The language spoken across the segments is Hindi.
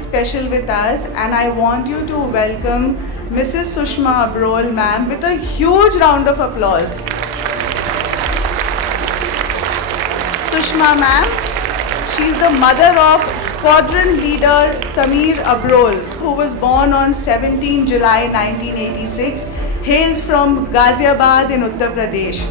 special with us, and I want you to welcome Mrs. Sushma Abrol ma'am with a huge round of applause. Sushma ma'am, she's the mother of squadron leader Sameer Abrol, who was born on 17 July 1986, hailed from Ghaziabad in Uttar Pradesh.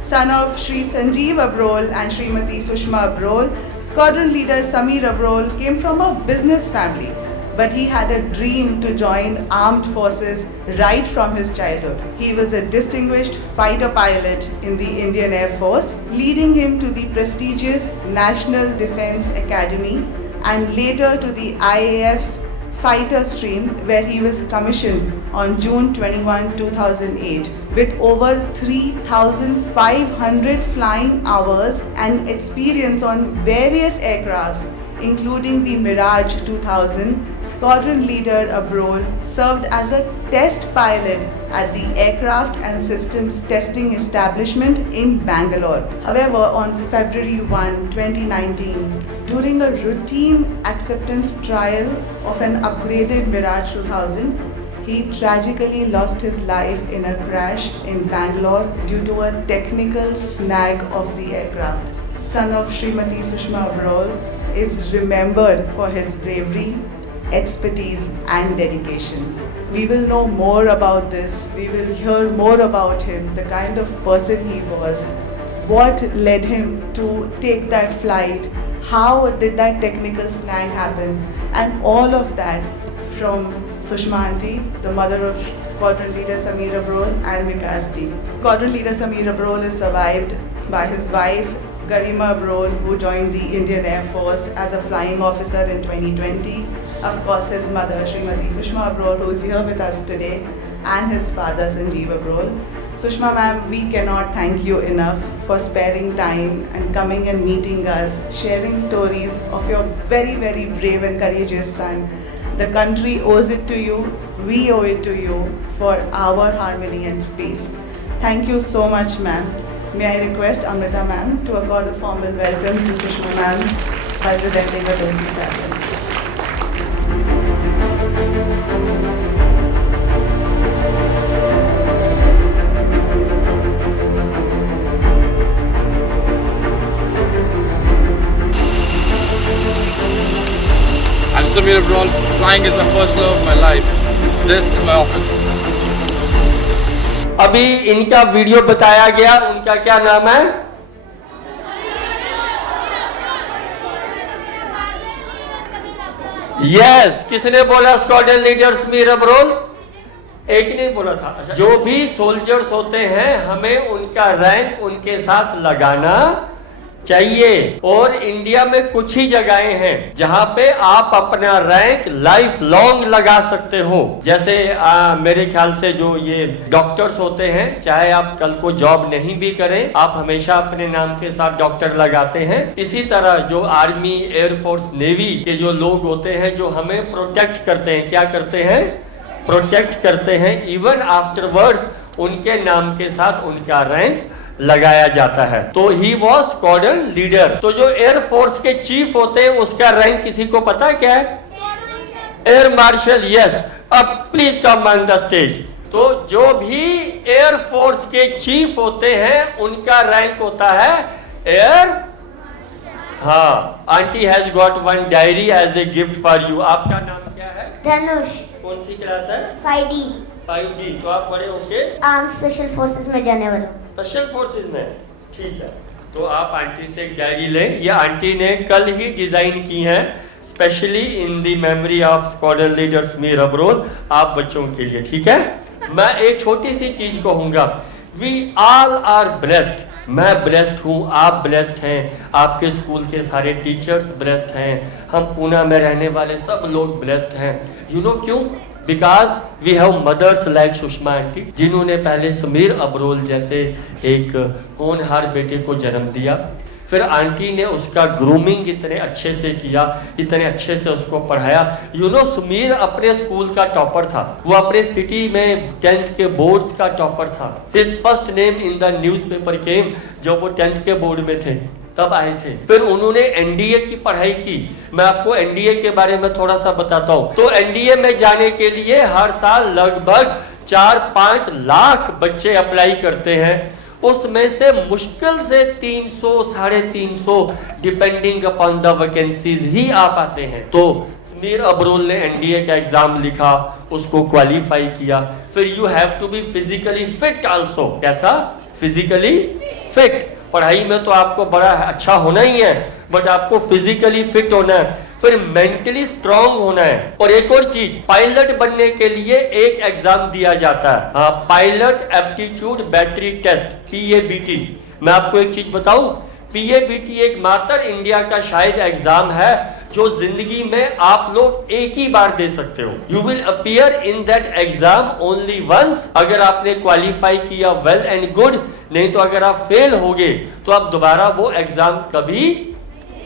Son of Shri Sanjeev Abrol and Srimati Sushma Abrol, squadron leader Sameer Abrol came from a business family, but he had a dream to join armed forces right from his childhood. He was a distinguished fighter pilot in the Indian Air Force, leading him to the prestigious National Defence Academy and later to the IAF's fighter stream, where he was commissioned on June 21, 2008 with over 3,500 flying hours and experience on various aircrafts, including the Mirage 2000. Squadron leader Abrol served as a test pilot at the Aircraft and Systems Testing Establishment in Bangalore. However, on February 1, 2019, during a routine acceptance trial of an upgraded Mirage 2000, he tragically lost his life in a crash in Bangalore due to a technical snag of the aircraft. Son of Srimati Sushma Abrol is remembered for his bravery, expertise and dedication. We will know more about this. We will hear more about him, the kind of person he was, what led him to take that flight, how did that technical snag happen, and all of that from Sushma Aunty, the mother of Squadron Leader Sameer Abrol and Vikas ji. Squadron Leader Sameer Abrol is survived by his wife Garima Abrol, who joined the Indian Air Force as a flying officer in 2020. Of course, his mother Srimati Sushma Abrol, who is here with us today, and his father Sanjeev Abrol. Sushma ma'am, we cannot thank you enough for sparing time and coming and meeting us, sharing stories of your very, very brave and courageous son. The country owes it to you, we owe it to you for our harmony and peace. Thank you so much ma'am. May I request Amrita ma'am to accord a formal welcome to Sushma ma'am by presenting the Tulsi Saree. I'm Sameer Abrol. Flying is my first love of my life. This is my office. अभी इनका वीडियो बताया गया, उनका क्या नाम है? यस, किसने बोला स्क्वाड्रन लीडर समीर अब्रोल? एक ही नहीं बोला था। जो भी सोल्जर्स होते हैं, हमें उनका रैंक उनके साथ लगाना चाहिए। और इंडिया में कुछ ही जगहें हैं जहां पे आप अपना रैंक लाइफ लॉन्ग लगा सकते हो। जैसे मेरे ख्याल से जो ये डॉक्टर्स होते हैं, चाहे आप कल को जॉब नहीं भी करें, आप हमेशा अपने नाम के साथ डॉक्टर लगाते हैं। इसी तरह जो आर्मी, एयरफोर्स, नेवी के जो लोग होते हैं, जो हमें प्रोटेक्ट करते हैं, क्या करते हैं? प्रोटेक्ट करते हैं। इवन आफ्टरवर्ड्स उनके नाम के साथ उनका रैंक लगाया जाता है। तो ही वॉज स्क्वाड्रन लीडर। तो जो एयरफोर्स के चीफ होते हैं, उसका रैंक किसी को पता क्या है? Air marshal. यस, अब please come on the stage. तो जो भी एयरफोर्स के चीफ होते हैं, उनका रैंक होता है एयर। हाँ, aunty has got one diary as a gift for you. आपका नाम क्या है? धनुष। कौन सी क्लास है? 5D। 5D। तो आप बड़े होके आर्म स्पेशल फोर्सेस में जाने वाला हूँ। स्पेशल फोर्सेस में, ठीक है। तो आप आंटी से एक डायरी लें। ये आंटी ने कल ही डिजाइन की है, specially in the memory of squadron leader Sameer Abrol, आप बच्चों के लिए, ठीक है। मैं एक छोटी सी चीज कहूंगा, वी ऑल आर ब्लेस्ड। मैं ब्लेस्ड हूँ, आप ब्लेस्ड हैं, आपके स्कूल के सारे टीचर्स ब्लेस्ड हैं, हम पूना में रहने वाले सब लोग ब्लेस्ड हैं। यू नो क्यों? Because we have mothers like Sushma aunty, जिन्होंने पहले समीर अब्रोल जैसे एक होनहार बेटे को जन्म दिया। फिर आंटी ने उसका ग्रूमिंग इतने अच्छे से किया, इतने अच्छे से उसको पढ़ाया। यू नो, समीर अपने स्कूल का टॉपर था, वो अपने सिटी में 10th के बोर्ड्स का टॉपर था। His first name in the newspaper came जब वो 10th के बोर्ड में थे। तब आए थे। फिर उन्होंने एनडीए की पढ़ाई की। मैं आपको एनडीए के बारे में थोड़ा सा बताता हूँ। तो एनडीए में जाने के लिए हर साल लगभग 4-5 लाख बच्चे अप्लाई करते हैं। उसमें से मुश्किल से 300-350 डिपेंडिंग अपॉन द वैकेंसीज ही आ पाते हैं। तो समीर अब्रोल ने एनडीए का एग्जाम लिखा, उसको क्वालिफाई किया। फिर you have to be physically fit also. कैसा? Physically fit. पढ़ाई में तो आपको बड़ा अच्छा होना ही है, बट आपको फिजिकली फिट होना है। फिर मेंटली स्ट्रांग होना है। और एक और चीज, पायलट बनने के लिए एक एग्जाम दिया जाता है, pilot aptitude battery test, PABT। मैं आपको एक चीज बताऊं, PABT एक मात्र इंडिया का शायद एग्जाम है जो जिंदगी में आप लोग एक ही बार दे सकते हो। You will appear in that exam only once. अगर आपने क्वालिफाई किया वेल एंड गुड, नहीं तो अगर आप फेल हो गए तो आप दोबारा वो एग्जाम कभी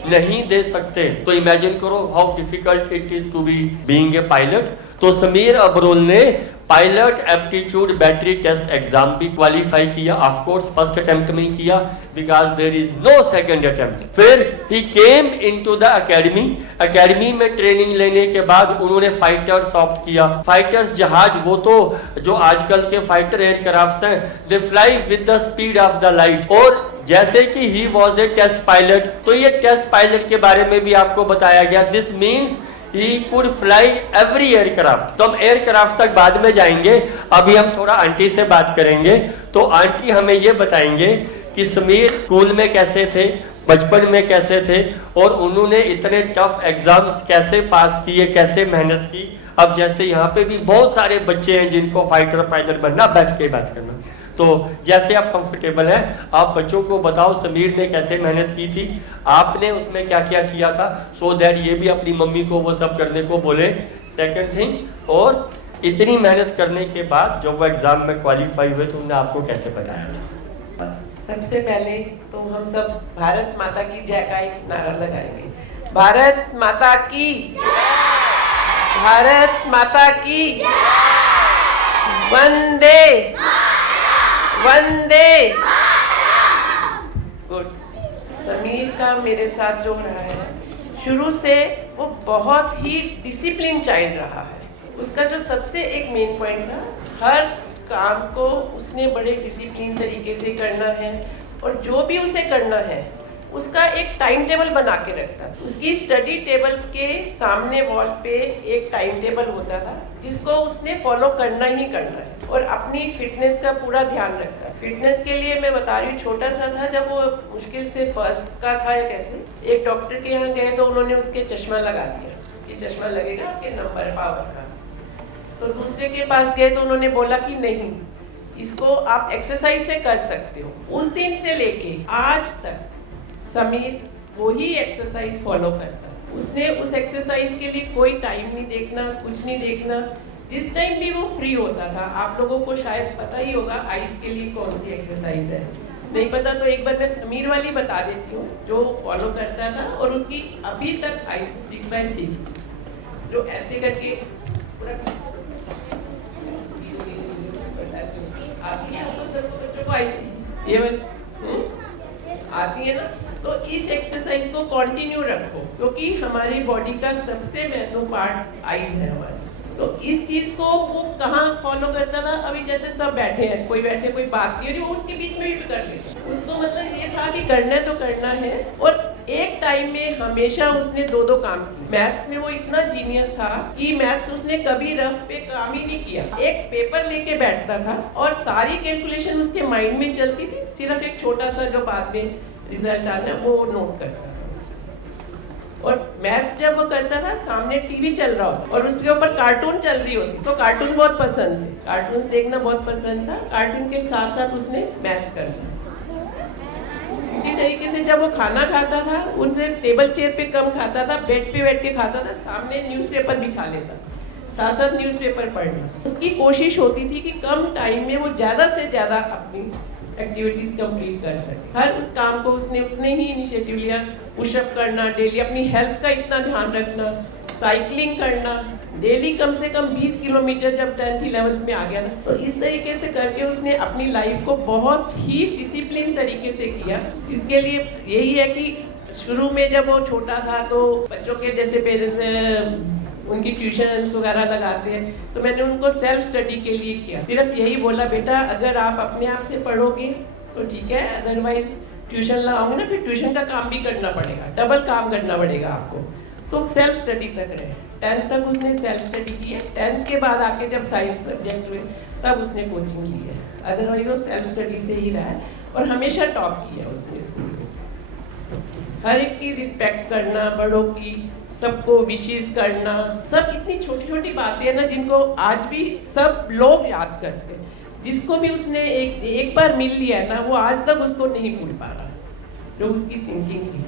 नहीं दे सकते। तो इमेजिन करो how difficult it is to be being a pilot. तो समीर अब्रोल ने pilot aptitude battery test exam भी क्वालिफाई किया। ऑफ कोर्स फर्स्ट अटेम्प्ट में ही किया, because there is no second attempt. फिर he came into the academy. Academy में ट्रेनिंग लेने के बाद उन्होंने फाइटर्स ऑप्ट किया। फाइटर्स जहाज, वो तो जो आजकल के फाइटर एयरक्राफ्ट्स हैं, they fly with the speed of the light. और जैसे कि he was a test pilot, तो ये टेस्ट पायलट के बारे में भी आपको बताया गया। This means he could fly every aircraft। तो हम एयरक्राफ्ट तक बाद में जाएंगे, अभी हम थोड़ा आंटी से बात करेंगे। तो आंटी हमें ये बताएंगे कि समीर स्कूल में कैसे थे, बचपन में कैसे थे, और उन्होंने इतने टफ एग्जाम्स कैसे पास किए, कैसे मेहनत की। अब जैसे यहाँ पे भी बहुत सारे बच्चे हैं जिनको फाइटर पायलट बनना, बैठ के बात करना। तो जैसे आप कंफर्टेबल हैं, आप बच्चों को बताओ समीर ने कैसे मेहनत की थी, आपने उसमें क्या क्या किया था, सो दैट ये भी अपनी मम्मी को वो सब करने को बोले। सेकंड थिंग, और इतनी मेहनत करने के बाद जब वो एग्जाम में क्वालिफाई हुए तो उन्होंने आपको कैसे बताया? सबसे पहले तो हम सब भारत माता की जय का एक नारा लगाएंगे। भारत माता की, भारत माता की, वंदे वंदे। गुड। समीर का मेरे साथ जो रहा है, शुरू से वो बहुत ही डिसिप्लिन चाइल्ड रहा है। उसका जो सबसे एक मेन पॉइंट था, हर काम को उसने बड़े डिसिप्लिन तरीके से करना है, और जो भी उसे करना है उसका एक टाइम टेबल बना के रखता। उसकी स्टडी टेबल के सामने वॉल पे एक टाइम टेबल होता था जिसको उसने फॉलो करना ही करना है, और अपनी फिटनेस का पूरा ध्यान रखता। फिटनेस के लिए मैं बता रही हूँ, छोटा सा था जब वो मुश्किल से फर्स्ट का था, कैसे एक डॉक्टर के यहाँ गए तो उन्होंने उसके चश्मा लगा दिया, ये चश्मा लगेगा आपके नंबर पावर का। तो दूसरे के पास गए तो उन्होंने बोला कि नहीं, इसको आप एक्सरसाइज से कर सकते हो। उस दिन से लेके आज तक समीर वही एक्सरसाइज फॉलो करता है। उसने उस एक्सरसाइज के लिए कोई टाइम नहीं देखना, कुछ नहीं देखना। जिस टाइम भी वो फ्री होता था, आप लोगों को शायद पता ही होगा आइस के लिए कौन सी एक्सरसाइज है, नहीं पता तो एक बार मैं समीर वाली बता देती हूँ जो फॉलो करता था, और उसकी अभी तक आइस 6x6 जो ऐसे करके पूरा आती है। आपको सबको बच्चों को आइस ये आती है ना, तो इस एक्सरसाइज को कंटिन्यू रखो, क्योंकि हमारी बॉडी का सबसे महत्वपूर्ण पार्ट आइज है हमारी। तो इस चीज को वो कहाँ फॉलो करता था, अभी जैसे सब बैठे हैं, कोई बैठे कोई बात नहीं हो रही, वो उसके बीच में भी कर लेता। उसको मतलब ये था कि करना है तो करना है, और एक टाइम में हमेशा उसने 2-2 काम किए। मैथ्स में वो इतना जीनियस था कि मैथ्स उसने कभी रफ पे काम ही नहीं किया। एक पेपर लेके बैठता था और सारी कैलकुलेशन उसके माइंड में चलती थी, सिर्फ एक छोटा सा जो बाद में रिजल्ट आना है वो नोट करता था उसका। और मैथ्स जब वो करता था, सामने टीवी चल रहा होता और उसके ऊपर कार्टून चल रही होती, तो कार्टून बहुत पसंद थे, कार्टून देखना बहुत पसंद था। कार्टून के साथ साथ उसने मैथ्स करना। इसी तरीके से जब वो खाना खाता था, उनसे टेबल चेयर पे कम खाता था, बेड पे बैठ के खाता था, सामने न्यूज़पेपर बिछा लेता, साथ साथ न्यूज़पेपर पढ़ना। उसकी कोशिश होती थी कि कम टाइम में वो ज़्यादा से ज़्यादा अपनी एक्टिविटीज कंप्लीट कर सके। हर उस काम को उसने उतने ही इनिशिएटिव लिया। पुशअप करना डेली, अपनी हेल्थ का इतना ध्यान रखना, साइकिलिंग करना, डेली कम से कम 20 किलोमीटर जब 10th 11th में आ गया ना, तो इस तरीके से करके उसने अपनी लाइफ को बहुत ही डिसिप्लिन तरीके से किया। इसके लिए यही है कि शुरू में जब वो छोटा था तो बच्चों के जैसे पेरेंट्स उनकी ट्यूशन्स वगैरह लगाते हैं, तो मैंने उनको सेल्फ स्टडी के लिए किया। सिर्फ यही बोला, बेटा अगर आप अपने आप से पढ़ोगे तो ठीक है, अदरवाइज ट्यूशन लगाओगे ना, फिर ट्यूशन का काम भी करना पड़ेगा, डबल काम करना पड़ेगा आपको। तो सेल्फ स्टडी तक रहे। 10th तक उसने सेल्फ स्टडी की है। 10th के बाद आके जब साइंस सब्जेक्ट हुए तब उसने कोचिंग ली है, अदरवाइज वो सेल्फ स्टडी से ही रहा है और हमेशा टॉप किया उसने स्कूल में। हर एक की रिस्पेक्ट करना, बड़ों की, सबको विशेष करना, सब इतनी छोटी छोटी बातें हैं ना जिनको आज भी सब लोग याद करते हैं। जिसको भी उसने एक बार मिल लिया है ना, वो आज तक उसको नहीं भूल पा रहा जो उसकी थिंकिंग थी।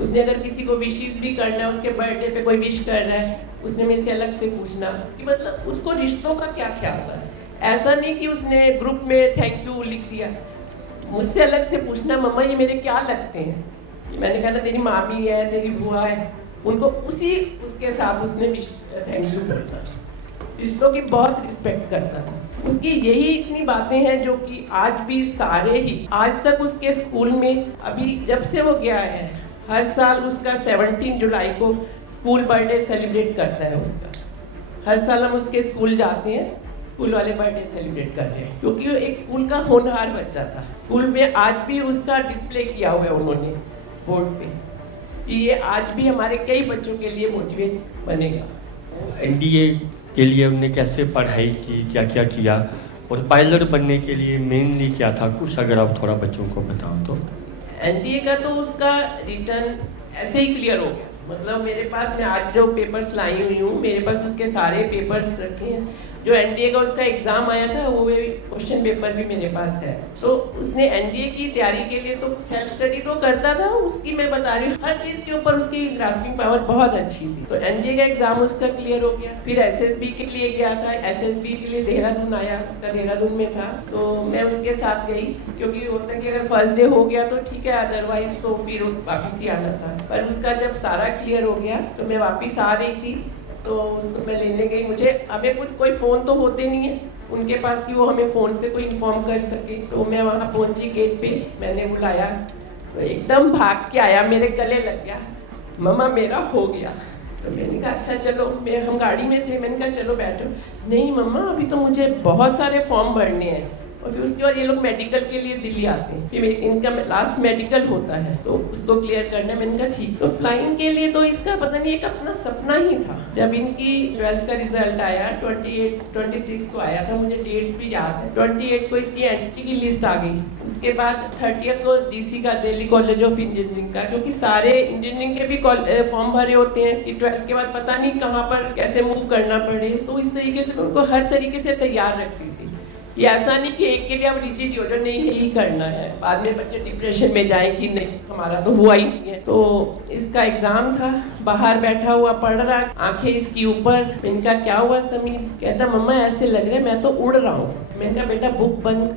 उसने अगर किसी को विशेष भी करना है, उसके बर्थडे पे कोई विश कर रहा है, उसने मेरे से अलग से पूछना कि मतलब उसको रिश्तों का क्या ख्याल था। ऐसा नहीं कि उसने ग्रुप में थैंक यू लिख दिया, मुझसे अलग से पूछना, मम्मा ये मेरे क्या लगते हैं। मैंने कहा ना तेरी मामी है, तेरी बुआ है, उनको उसके साथ उसने थैंक यू बोलना। रिश्तों की बहुत रिस्पेक्ट करता था। उसकी यही इतनी बातें हैं जो कि आज भी सारे ही आज तक उसके स्कूल में, अभी जब से वो गया है, हर साल उसका 17 जुलाई को स्कूल बर्थडे सेलिब्रेट करता है उसका। हर साल हम उसके स्कूल जाते हैं, स्कूल वाले बर्थडे सेलिब्रेट कर रहे हैं, क्योंकि वो एक स्कूल का होनहार बच्चा था। स्कूल में आज भी उसका डिस्प्ले किया हुआ है उन्होंने बोर्ड पे, कि ये आज भी हमारे कई बच्चों के लिए मोटिवेट बनेगा। एनडीए के लिए उन्होंने कैसे पढ़ाई की, क्या क्या किया, और पायलट बनने के लिए मेनली क्या था, कुछ अगर आप थोड़ा बच्चों को बताओ तो। एनडीए का तो उसका रिटर्न ऐसे ही क्लियर हो गया। मतलब मेरे पास, मैं आज जो पेपर्स लाई हुई हूँ, मेरे पास उसके सारे पेपर्स रखे हैं। जो एनडीए का उसका एग्ज़ाम आया था वो क्वेश्चन पेपर भी मेरे पास है। तो उसने एनडीए की तैयारी के लिए तो सेल्फ स्टडी तो करता था उसकी, मैं बता रही हूँ हर चीज़ के ऊपर उसकी ग्रास्पिंग पावर बहुत अच्छी थी। तो एनडीए का एग्ज़ाम उसका क्लियर हो गया। फिर एसएसबी के लिए गया था, एसएसबी के लिए देहरादून आया, उसका देहरादून में था, तो मैं उसके साथ गई, क्योंकि होता कि अगर फर्स्ट डे हो गया तो ठीक है, अदरवाइज तो फिर वापस ही आना था। पर उसका जब सारा क्लियर हो गया तो मैं वापस आ रही थी, तो उसको मैं लेने गई। मुझे हमें कोई फ़ोन तो होते नहीं है उनके पास कि वो हमें फ़ोन से कोई इन्फॉर्म कर सके। तो मैं वहाँ पहुँची गेट पे, मैंने बुलाया तो एकदम भाग के आया, मेरे गले लग गया, मम्मा मेरा हो गया। तो मैंने कहा अच्छा चलो, हम गाड़ी में थे, मैंने कहा चलो बैठो। नहीं मम्मा अभी तो मुझे बहुत सारे फॉर्म भरने हैं। और फिर उसके बाद ये लोग मेडिकल के लिए दिल्ली आते हैं, फिर इनका लास्ट मेडिकल होता है तो उसको क्लियर करना है। मैंने कहा ठीक। तो फ्लाइंग के लिए तो इसका पता नहीं, एक अपना सपना ही था। जब इनकी 12th का रिजल्ट आया, 26 को आया था, मुझे डेट्स भी याद है। 28 को इसकी एंट्री की लिस्ट आ गई। उसके बाद 30 को डीसी का, दिल्ली कॉलेज ऑफ इंजीनियरिंग का, क्योंकि सारे इंजीनियरिंग के भी फॉर्म भरे होते हैं कि 12th के बाद पता नहीं कहाँ पर कैसे मूव करना पड़े। तो इस तरीके से मैं उनको हर तरीके से तैयार रखती थी। ये ऐसा नहीं कि एक के लिए आप रिजिड हो जाओ, नहीं यही करना है, बाद में बच्चे डिप्रेशन में जाए कि नहीं हमारा तो हुआ ही नहीं है। तो इसका एग्जाम था, बाहर बैठा हुआ पढ़ रहा, आंखें इसकी ऊपर। मैंने कहा क्या हुआ समीर? कहता मम्मा ऐसे लग रहा है मैं तो उड़ रहा हूँ। मैंने कहा बेटा बुक बंद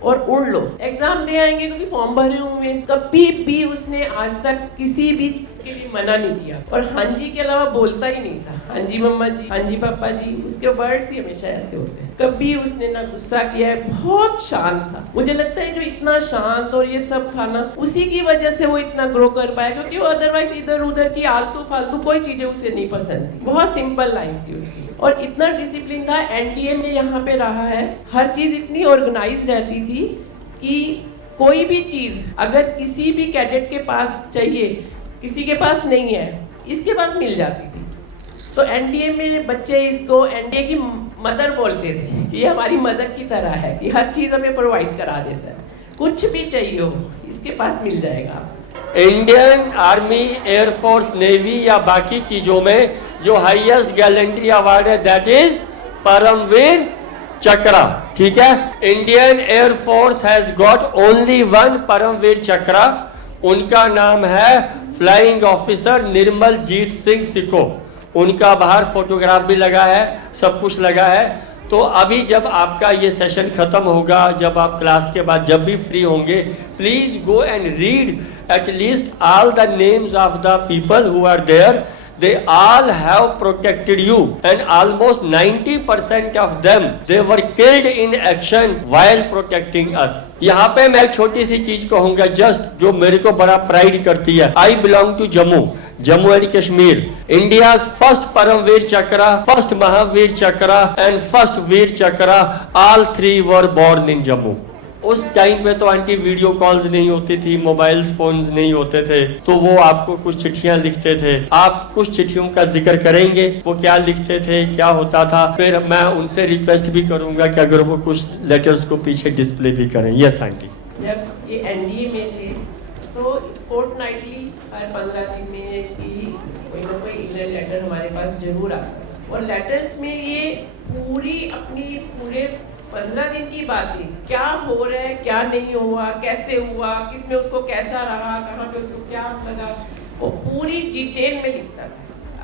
और उड़ लो, एग्जाम दे आएंगे, क्योंकि फॉर्म भरे हुए। कभी भी उसने आज तक किसी भी चीज के लिए मना नहीं किया, और हाँ जी के अलावा बोलता ही नहीं था। हाँ जी मम्मा जी, हाँ जी पापा जी, उसके वर्ड्स ही हमेशा ऐसे होते हैं। कभी उसने ना गुस्सा किया है, बहुत शांत था। मुझे लगता है जो इतना शांत और ये सब था ना, उसी की वजह से वो इतना ग्रो कर पाया, क्योंकि वो अदरवाइज इधर उधर की आलतू फालतू कोई चीजें उसे नहीं पसंद थी। बहुत सिंपल लाइफ थी उसकी, और इतना डिसिप्लिन था। एनडीए में यहाँ पे रहा है, हर चीज इतनी ऑर्गेनाइज रहती थी कि कोई भी चीज अगर किसी भी कैडेट के पास चाहिए, किसी के पास नहीं है, इसके पास मिल जाती थी। तो एनडीए में बच्चे इसको एनडीए की मदर बोलते थे कि ये हमारी मदर की तरह है, कि हर चीज हमें प्रोवाइड करा देता है, कुछ भी चाहिए हो इसके पास मिल जाएगा। इंडियन आर्मी, एयरफोर्स, नेवी या बाकी चीजों में जो हाईएस्ट गैलेंट्री अवार्ड है दैट इज परमवीर चक्रा, ठीक है। Indian air force has got only one Paramvir Chakra, उनका नाम है फ्लाइंग ऑफिसर निर्मल जीत सिंह सिको। उनका बाहर फोटोग्राफ भी लगा है, सब कुछ लगा है। तो अभी जब आपका ये सेशन खत्म होगा, जब आप क्लास के बाद जब भी फ्री होंगे, please go and read at least all the names of the people who are there they all have protected you, and almost 90% of them they were killed in action while protecting us. यहाँ पे मैं एक छोटी सी चीज कहूंगा जस्ट जो मेरे को बड़ा प्राइड करती है. I belong to Jammu and Kashmir, India's first Paramveer Chakra, first Mahavir Chakra and first Veer Chakra, all three were born in Jammu. उस टाइम पे तो आंटी वीडियो कॉल्स नहीं होती थी, मोबाइल फोन्स नहीं होते थे, तो वो आपको कुछ चिट्ठियां लिखते थे. आप कुछ चिट्ठियों का जिक्र करेंगे वो क्या लिखते थे, क्या होता था, फिर मैं उनसे रिक्वेस्ट भी करूंगा कि अगर वो कुछ लेटर्स को पीछे डिस्प्ले भी करें. Yes aunty. जब ये एनडीए में थे तो फोर्टनाइटली हर 15 दिन में कोई ना कोई ईमेल लेटर हमारे पास जरूर आता, और लेटर्स में ये पूरे 15 दिन की बातें, क्या हो रहा है, क्या नहीं हुआ, कैसे हुआ, किस में उसको कैसा रहा, कहाँ पे उसको क्या लगा, वो पूरी डिटेल में लिखता था.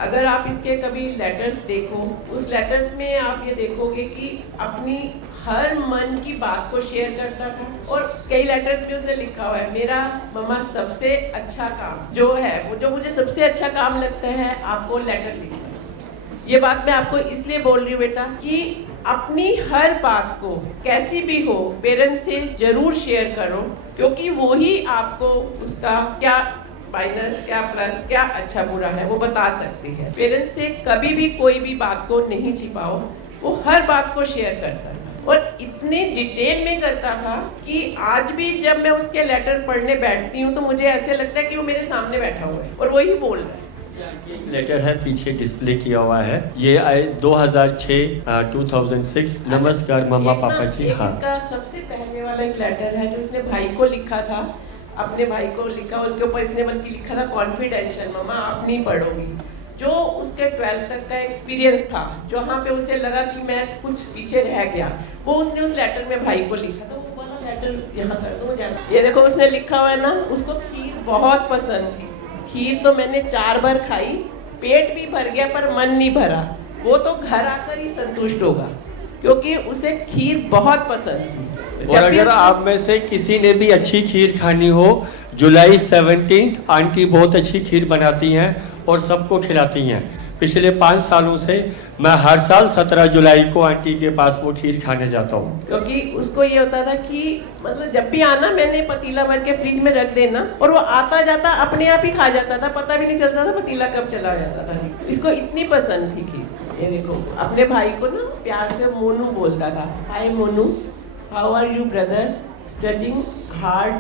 अगर आप इसके कभी लेटर्स देखो, उस लेटर्स में आप ये देखोगे कि अपनी हर मन की बात को शेयर करता था. और कई लेटर्स में उसने लिखा हुआ है, मेरा मम्मा सबसे अच्छा काम जो है, वो जो मुझे सबसे अच्छा काम लगता है आपको लेटर लिखना. ये बात मैं आपको इसलिए बोल रही हूँ बेटा कि अपनी हर बात को कैसी भी हो पेरेंट्स से जरूर शेयर करो, क्योंकि वो ही आपको उसका क्या माइनस, क्या प्लस, क्या अच्छा बुरा है वो बता सकती है. पेरेंट्स से कभी भी कोई भी बात को नहीं छिपाओ, वो हर बात को शेयर करता है और इतने डिटेल में करता था कि आज भी जब मैं उसके लेटर पढ़ने बैठती हूँ तो मुझे ऐसे लगता है कि वो मेरे सामने बैठा हुआ है और वही बोल रहा है. लेटर है पीछे डिस्प्ले किया हुआ है, ये आए 2006 नमस्कार मम्मा पापा जी. हाँ, इसका सबसे पहले वाला एक लेटर है जो इसने भाई को लिखा था, अपने भाई को लिखा. उसके ऊपर इसने बल्कि लिखा था कॉन्फिडेंशियल, मम्मा आप नहीं पढ़ोगी. जो उसके 12th तक का एक्सपीरियंस था, जहाँ पे उसे लगा कि मैं कुछ पीछे रह गया, वो उसने उस लेटर में भाई को लिखा था. वो वाला लेटर यहाँ कर दो ज्यादा. ये देखो उसने लिखा हुआ है ना, उसको खीर बहुत पसंद थी. खीर तो मैंने 4 बार खाई, पेट भी भर गया पर मन नहीं भरा. वो तो घर आकर ही संतुष्ट होगा क्योंकि उसे खीर बहुत पसंद थी. और अगर आप में से किसी ने भी अच्छी खीर खानी हो, जुलाई 17 आंटी बहुत अच्छी खीर बनाती हैं और सबको खिलाती हैं. पिछले 5 सालों से मैं हर साल 17 जुलाई को आंटी के पास वो खीर खाने जाता हूँ, क्योंकि उसको ये होता था कि मतलब जब भी आना मैंने पतीला भर के फ्रिज में रख देना और वो आता जाता अपने आप ही खा जाता था, पता भी नहीं चलता था पतीला कब चला जाता था. इसको इतनी पसंद थी खीर. ये देखो अपने भाई को ना प्यार से मोनू बोलता था. Hi Monu, how are you brother, studying hard.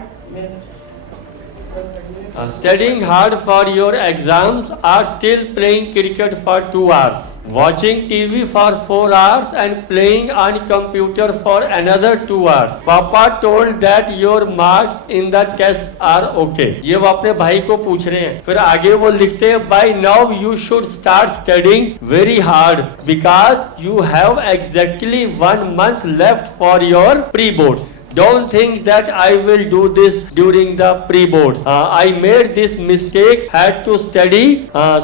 Studying hard for your exams or still playing cricket for 2 hours, watching TV for 4 hours and playing on computer for another 2 hours. Papa told that your marks in the tests are okay. ये वो अपने भाई को पूछ रहे हैं. फिर आगे वो लिखते हैं, by now you should start studying very hard because you have exactly 1 month left for your pre-boards. Don't think that I will do this during the pre-boards. I made this mistake, had to study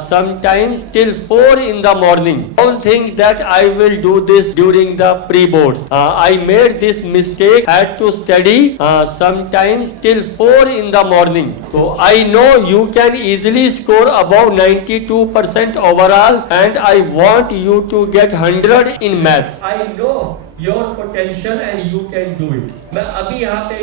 sometimes till 4 in the morning. Don't think that I will do this during the pre-boards. I made this mistake, had to study sometimes till 4 in the morning. So I know you can easily score above 92% overall, and I want you to get 100 in maths. I know your potential and you can do it. मैं अभी यहाँ पे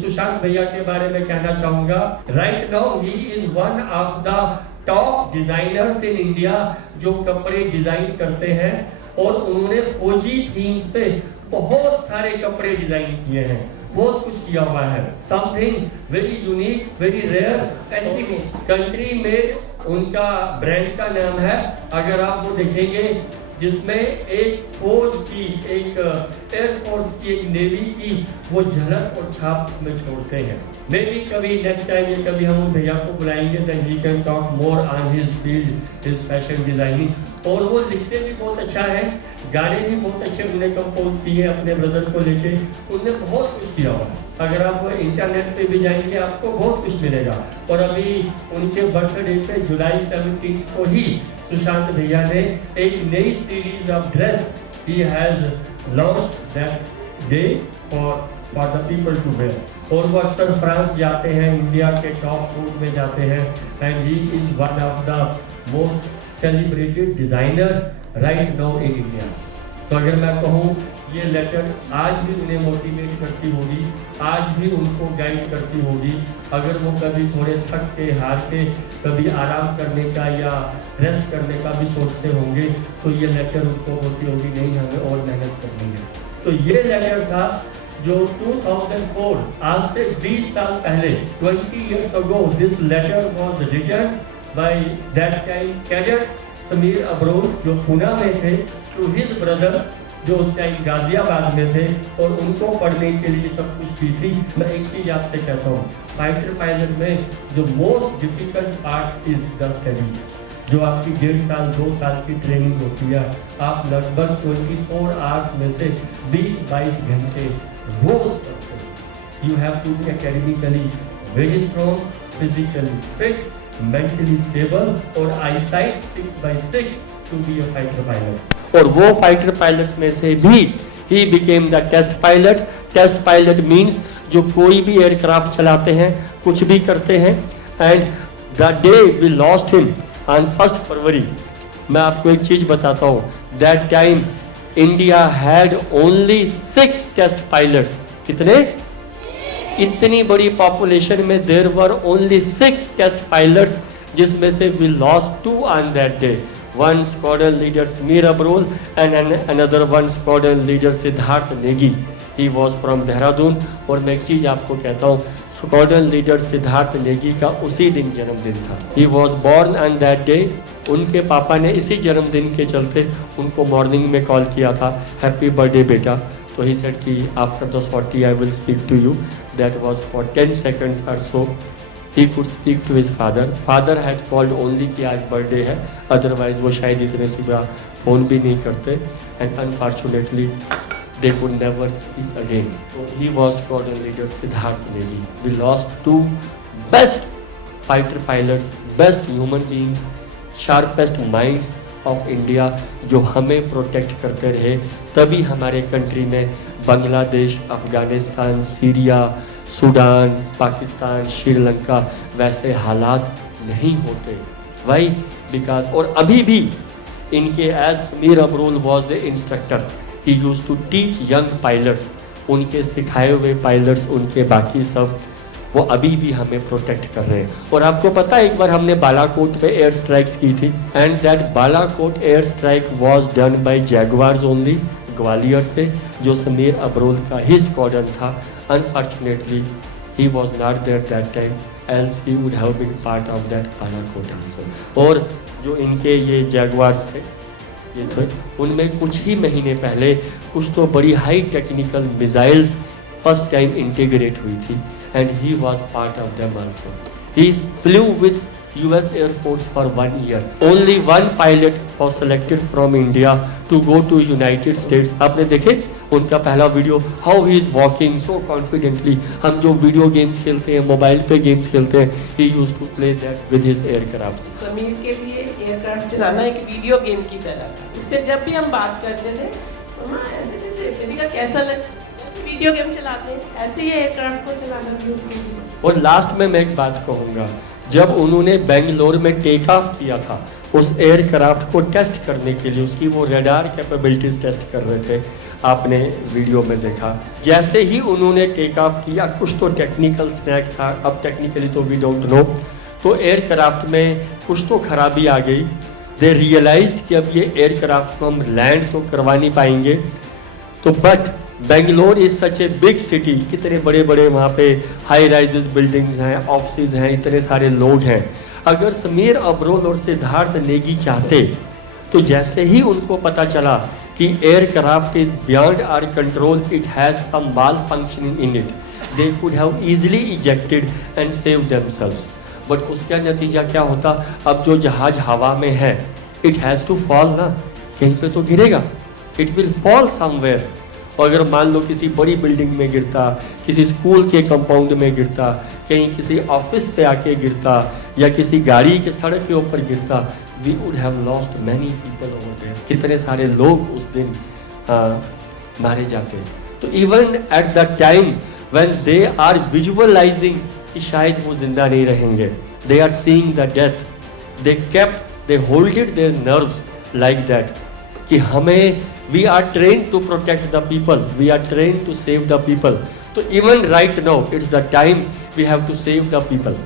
सुशांत भैया के बारे में कहना चाहूँगा. Right now he is one of the top designers in India जो कपड़े डिजाइन करते हैं और उन्होंने फौजी थीम पे बहुत सारे कपड़े डिजाइन किए हैं, बहुत कुछ किया हुआ है. Something very unique, very rare and country made उनका ब्रांड का नाम है. अगर आप वो देखेंगे जिसमें एक फौज की, एक एयरफोर्स की, एक नेवी की वो झलक और छाप में छोड़ते हैं. मे बी कभी नेक्स्ट टाइम ये कभी हम उन भैया को बुलाएंगे then he can talk more on his field, his fashion designing. और वो लिखते भी बहुत अच्छा है, गाने भी बहुत अच्छे उन्हें कंपोज किए अपने ब्रदर को लेके. उन्होंने बहुत कुछ किया हुआ है. अगर आप इंटरनेट पे भी जाएंगे आपको बहुत कुछ मिलेगा. और अभी उनके बर्थडे पे जुलाई 17 को ही सुशांत भैया ने एक नई series of dress he has launched that day for the people to wear. और वो अक्सर फ्रांस जाते हैं, इंडिया के टॉप फूड में जाते हैं, and he is one of the most celebrated designer right now in India. तो अगर मैं कहूँ ये लेटर आज भी उन्हें मोटिवेट करती होगी, आज भी उनको गाइड करती होगी। अगर वो कभी थोड़े थक के हार के कभी आराम करने का या रेस्ट करने का भी सोचते होंगे तो ये लेटर उनको होती होगी, नहीं हमें और मेहनत करनी है। तो ये लेटर था जो 2004 आज से 20 साल पहले 20 years ago this letter was written by that time cadet Sameer Abrol जो पुणे में थे to his brother जो उस टाइम गाजियाबाद में थे और उनको पढ़ने के लिए सब कुछ की थी। मैं एक चीज आपसे कहता हूँ, फाइटर पायलट में जो most difficult part is the studies. जो आपकी 1.5 साल 2 साल की ट्रेनिंग होती है, आप लगभग 24 आवर्स में से 20-22 घंटे रोज पढ़ते हैं। You have to be academically very strong, physically fit, mentally stable और eyesight 6/6 to be a fighter pilot. और वो फाइटर पायलट्स में से भी he became the test pilot. Test pilot means जो कोई भी एयरक्राफ्ट चलाते हैं, कुछ भी करते हैं। And the day we lost him on 1 फरवरी। मैं आपको एक चीज बताता हूँ, that time India had only 6 test pilots. कितने? इतनी बड़ी पॉपुलेशन में there were only 6 test pilots, जिसमें से we lost 2 on that day. One squadron leader Sameer Abrol and another one squadron leader Siddharth Negi. He was from Dehradun. और मैं एक चीज आपको कहता हूँ, स्क्वाड्रन लीडर सिद्धार्थ नेगी का उसी दिन जन्मदिन था। He was born on that day। उनके पापा ने इसी जन्मदिन के चलते उनको मॉर्निंग में कॉल किया था, हैप्पी बर्थडे बेटा। तो ही सेड कि after the sortie I will speak to you. That was for 10 seconds or so he could speak to his father। Father had called only कि आज बर्थडे है, अदरवाइज वो शायद इतने सुबह फ़ोन भी नहीं करते। And unfortunately they could never speak again। So he was squadron leader Siddharth Negi. We lost 2 best fighter pilots, best human beings, sharpest minds of India जो हमें प्रोटेक्ट करते रहे। तभी हमारे कंट्री में बांग्लादेश, अफगानिस्तान, सीरिया, सूडान, पाकिस्तान, श्रीलंका वैसे हालात नहीं होते। वाई? बिकॉज और अभी भी इनके as Sameer Abrol was an instructor, he used to teach young pilots. उनके सिखाए हुए पायलट्स, उनके बाकी सब, वो अभी भी हमें प्रोटेक्ट कर रहे हैं। और आपको पता है एक बार हमने बालाकोट पे एयर स्ट्राइक्स की थी, and that Balakot air strike was done by jaguars only, Gwalior से, जो समीर अब्रोल का ही स्क्वाड्रन था। Unfortunately he was not there that time, else he would have been part of that Balakot also. और जो इनके ये जैगुआर्स थे, ये थे, उनमें कुछ ही महीने पहले कुछ तो बड़ी high technical missiles first time integrate हुई थी, and he was part of them also। He flew with US Air Force for 1 year। Only one pilot was selected from India to go to United States। आपने देखे उनका पहला video, how he is walking so confidently। हम जो वीडियो गेम्स खेलते हैं, मोबाइल पे गेम्स खेलते हैं, he used to play that with his aircraft। Sameer के लिए एयरक्राफ्ट चलाना एक वीडियो गेम की तरह था। उससे जब भी हम बात करते थे, मम्मा ऐसे जैसे मैंने कहा कैसा लग, वीडियो गेम चलाते हैं, ऐसे ही एयरक्राफ्ट को चलाना भी उसके लिए। और लास्ट में मैं एक बात कहूँगा, जब उन्होंने बेंगलोर में टेक ऑफ किया था उस एयरक्राफ्ट को टेस्ट करने के लिए, उसकी वो रडार कैपेबिलिटीज टेस्ट कर रहे थे, आपने वीडियो में देखा। जैसे ही उन्होंने टेक ऑफ किया, कुछ तो टेक्निकल स्नैक था, अब टेक्निकली तो वी डोंट नो, तो एयरक्राफ्ट में कुछ तो खराबी आ गई। दे रियलाइज्ड कि अब ये एयरक्राफ्ट को हम लैंड तो करवा नहीं पाएंगे। तो but Bangalore is such a big city, कितने बड़े बड़े वहाँ पे हाई राइजेस बिल्डिंग्स हैं, ऑफिस हैं, इतने सारे लोग हैं। अगर समीर अब्रोल और सिद्धार्थ नेगी चाहते तो जैसे ही उनको पता चला कि aircraft is beyond our control, it has some malfunctioning in it, they could have easily ejected and save themselves. But उसका नतीजा क्या होता? अब जो जहाज हवा में है, इट हैज़ टू फॉल ना, कहीं पे तो गिरेगा, इट विल फॉल समवेयर। और अगर मान लो किसी बड़ी बिल्डिंग में गिरता, किसी स्कूल के कंपाउंड में गिरता, कहीं किसी ऑफिस पे आके गिरता, या किसी गाड़ी के सड़क के ऊपर गिरता, we would have lost many people over there. कितने सारे लोग उस दिन मारे जाते। तो even at the time when they are visualizing कि शायद वो जिंदा नहीं रहेंगे, they are seeing the death, they kept they hold it their nerves like that कि हमें we are trained to protect the people, we are trained to save the people. तो even right now it's the time we have to save the people.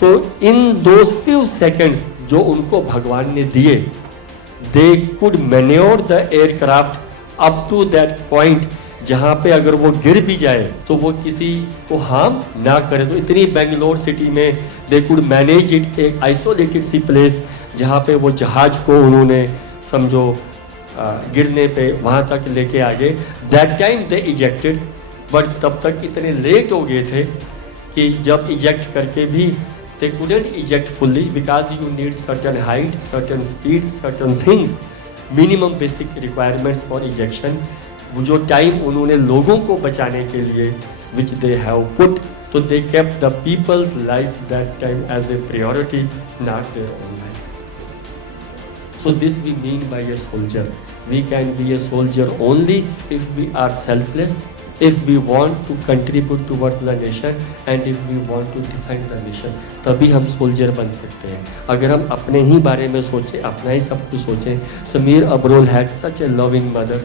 तो in those few seconds जो उनको भगवान ने दिए, they could maneuver the aircraft up to that point जहाँ पे अगर वो गिर भी जाए तो वो किसी को हार्म ना करे. तो इतनी बेंगलोर सिटी में they could manage it, एक isolated सी प्लेस जहाँ पे वो जहाज को उन्होंने समझो गिरने पे वहाँ तक लेके आ गए. That time they ejected, but तब तक इतने लेट हो गए थे कि जब इजेक्ट करके भी they couldn't eject fully because you need certain height, certain speed, certain things, minimum basic requirements for ejection. वो जो टाइम उन्होंने लोगों को बचाने के लिए विच दे हैव पुट, तो they kept the people's life that time as a priority, not their own life. So this we mean by a soldier. We can be a soldier only if we are selfless, if we want to contribute towards the nation and if we want to defend the nation. तभी हम सोल्जर बन सकते हैं. अगर हम अपने ही बारे में सोचें, अपना ही सब कुछ सोचें. Sameer Abrol had such a loving mother,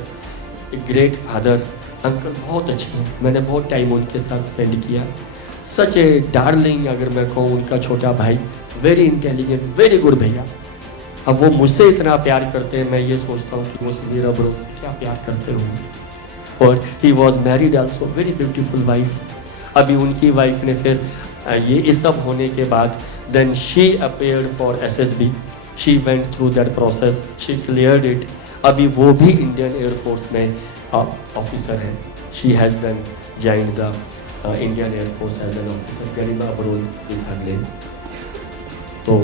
a great father. Uncle बहुत अच्छे हैं, मैंने बहुत टाइम उनके साथ स्पेंड किया. Such a darling, अगर मैं कहूँ उनका छोटा भाई, very intelligent, very good भैया. अब वो मुझसे इतना प्यार करते हैं, मैं ये सोचता हूँ कि वो समीर अब्रोल से क्या प्यार करते होंगे. और he was married also, very beautiful wife. अभी उनकी वाइफ ने फिर ये सब होने के बाद then she appeared for SSB, she went through that process, she cleared it. अभी वो भी इंडियन एयरफोर्स में ऑफिसर हैं. She has then joined the Indian air force as an officer. Garima Abrol is her name. तो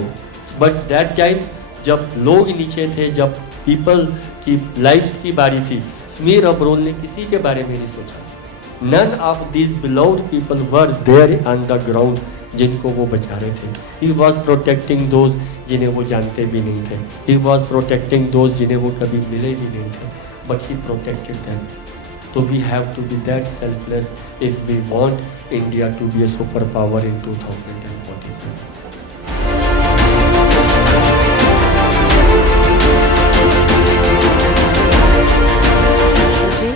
बट दैट टाइम जब लोग नीचे थे, जब पीपल की लाइफ्स की बारी थी, समीर अब्रोल ने किसी के बारे में नहीं सोचा. None of these beloved people were there on the ground, जिनको वो बचा रहे थे. ही वॉज प्रोटेक्टिंग दोज जिन्हें वो जानते भी नहीं थे. ही वॉज प्रोटेक्टिंग दोज जिन्हें वो कभी मिले भी नहीं थे, बट ही प्रोटेक्टेड देम. तो we have to be that selfless if we want India to be a super power in 2047.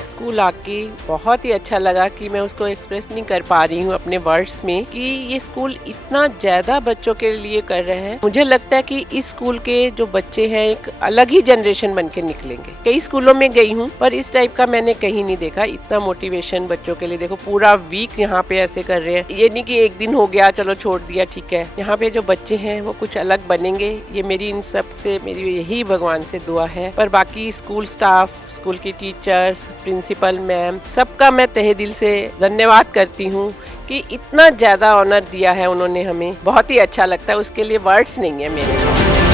School आके बहुत ही अच्छा लगा कि मैं उसको एक्सप्रेस नहीं कर पा रही हूँ अपने वर्ड्स में कि ये स्कूल इतना ज़्यादा बच्चों के लिए कर रहे हैं. मुझे लगता है कि इस स्कूल के जो बच्चे हैं एक अलग ही जनरेशन बन के निकलेंगे. कई स्कूलों में गई हूँ पर इस टाइप का मैंने कहीं नहीं देखा. इतना मोटिवेशन बच्चों के लिए. देखो पूरा वीक यहाँ पे ऐसे कर रहे हैं. ये नहीं कि एक दिन हो गया चलो छोड़ दिया ठीक है. यहाँ पे जो बच्चे हैं वो कुछ अलग बनेंगे. ये मेरी इन सब से मेरी यही भगवान से दुआ है. पर बाकी स्कूल स्टाफ, स्कूल की टीचर्स, प्रिंसिपल मैम, सबका मैं तहे दिल से धन्यवाद करती हूँ कि इतना ज़्यादा ऑनर दिया है उन्होंने हमें. बहुत ही अच्छा लगता है. उसके लिए वर्ड्स नहीं है मेरे पास.